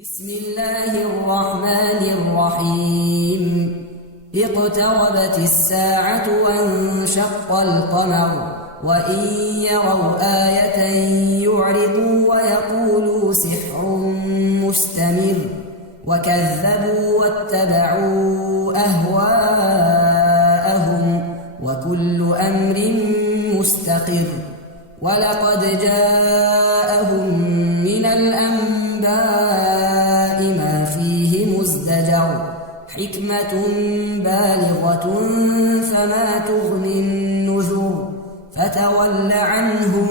بسم الله الرحمن الرحيم اقتربت الساعة وانشق القمر وإن يروا آية يعرضوا ويقولوا سحر مستمر وكذبوا واتبعوا أهواءهم وكل أمر مستقر ولقد جاءهم من الأنباء ما فيه مزدجر حكمة بالغة فما تغني النذر فتول عنهم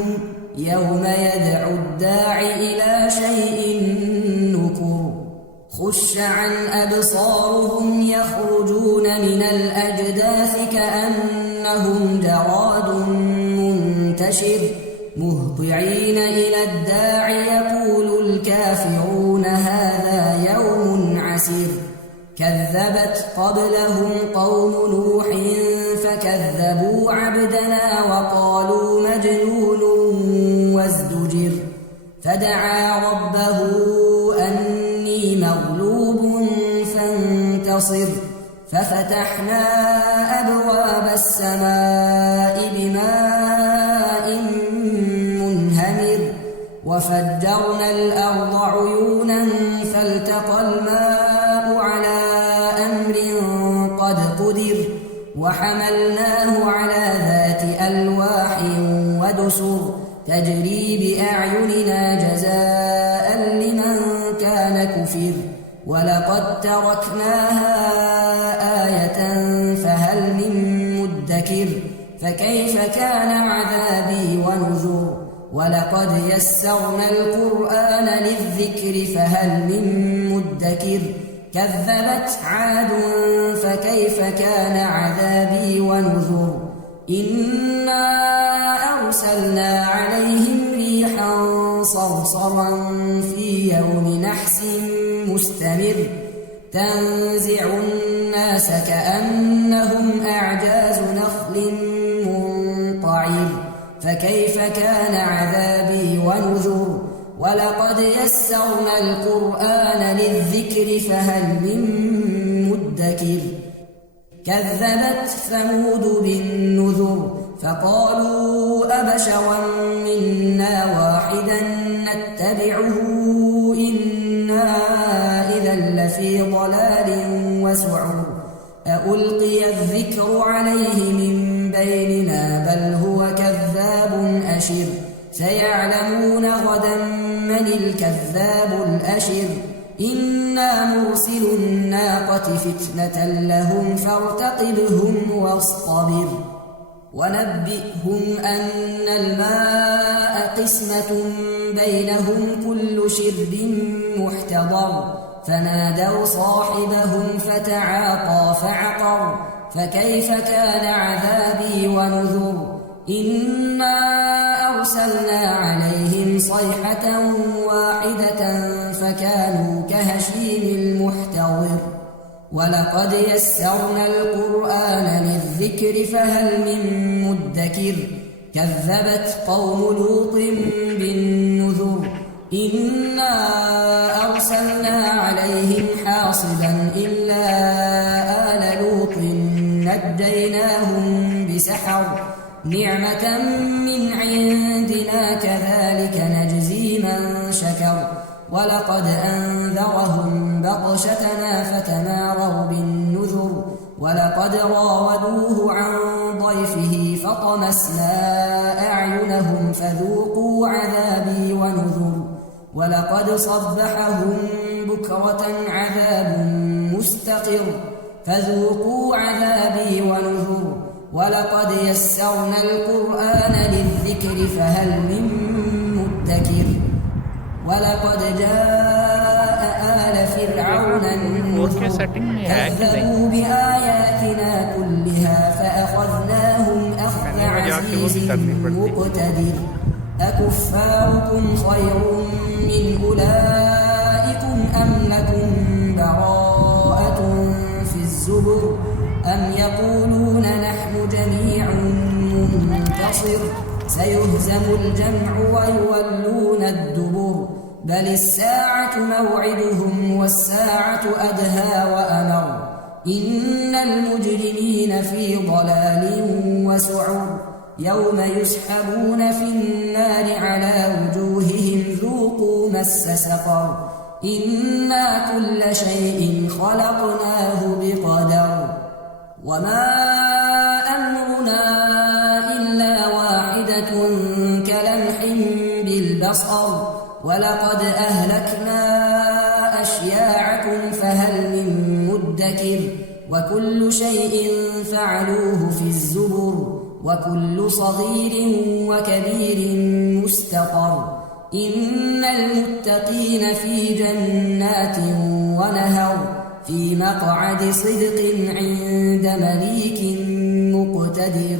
يوم يدعو الداع إلى شيء نكر خش عن أبصارهم يخرجون من الأجداث كأنهم جراد منتشر مهطعين إلى الداع يقول الكافرون هذا يوم عسير كذبت قبلهم قوم نوح فكذبوا عبدنا وقالوا مجنون وازدجر فدعا ربه أني مغلوب فانتصر ففتحنا أبواب السماء بماء منهمر وفجرنا الأرض عيونا فالتقى الماء على أمر قد قدر وحملناه على ذات ألواح ودسر تجري بأعيننا جزاء لمن كان كفر ولقد تركناها آية فهل من مدكر فكيف كان عذابي ونذر ولقد يسرنا القرآن للذكر فهل من مدكر كذبت عاد فكيف كان عذابي ونذر إنا أرسلنا عليهم ريحا صرصرا في يوم نحس مستمر تنزع الناس كأنهم أعجاز نخل منقعر فكيف كان عذابي ونذر ولقد يسرنا القرآن للذكر فهل من مدكر كذبت ثمود بالنذر فقالوا أبشرا منا واحدا نتبعه إنا إذا لفي ضلال وسعر ألقي الذكر عليه من بيننا بل هو كذاب أشر سيعلمون غدا من الكذاب الأشر إنا مرسل الناقة فتنة لهم فارتقبهم واصطبر ونبئهم أن الماء قسمة بينهم كل شرب محتضر فنادوا صاحبهم فتعاطى فعقر فكيف كان عذابي ونذر إنا أرسلنا عليهم صيحة واحدة فكانوا كهشيم المحتضر ولقد يسرنا القرآن للذكر فهل من مدكر كذبت قوم لوط بالنذر إنا أرسلنا عليهم حاصبا إلا آل لوط نجيناهم بسحر نعمة من عندنا كذلك نجزي من شكر ولقد أنذرهم بطشتنا فتماروا بالنذر ولقد راودوه عن ضيفه فطمسنا أعينهم فذوقوا عذابي ونذر ولقد صبحهم بكرة عذاب مستقر فذوقوا عذابي ونذر ولقد يسرنا القرآن للذكر فهل من مدكر ولقد جاء آل فرعون النذر كذبوا بآياتنا كلها فأخذناهم أخذ عزيز مقتدر أكفاركم خير من أولئكم أم لكم براءة في الزبر أم يقولون نحن جميع منتصر سيهزم الجمع ويولون الدبر بل الساعة موعدهم والساعة أدهى وأمر إن المجرمين في ضلال وسعر يوم يسحبون في النار على وجوههم ذوقوا مس سقر إنا كل شيء خلقناه بقدر وما أمرنا إلا واحدة كلمح بالبصر ولقد أهلكنا أشياعكم فهل من مدكر وكل شيء فعلوه في الزبر وكل صغير وكبير مستقر إن المتقين في جنات ونهر في مقعد صدق عند مليك مقتدر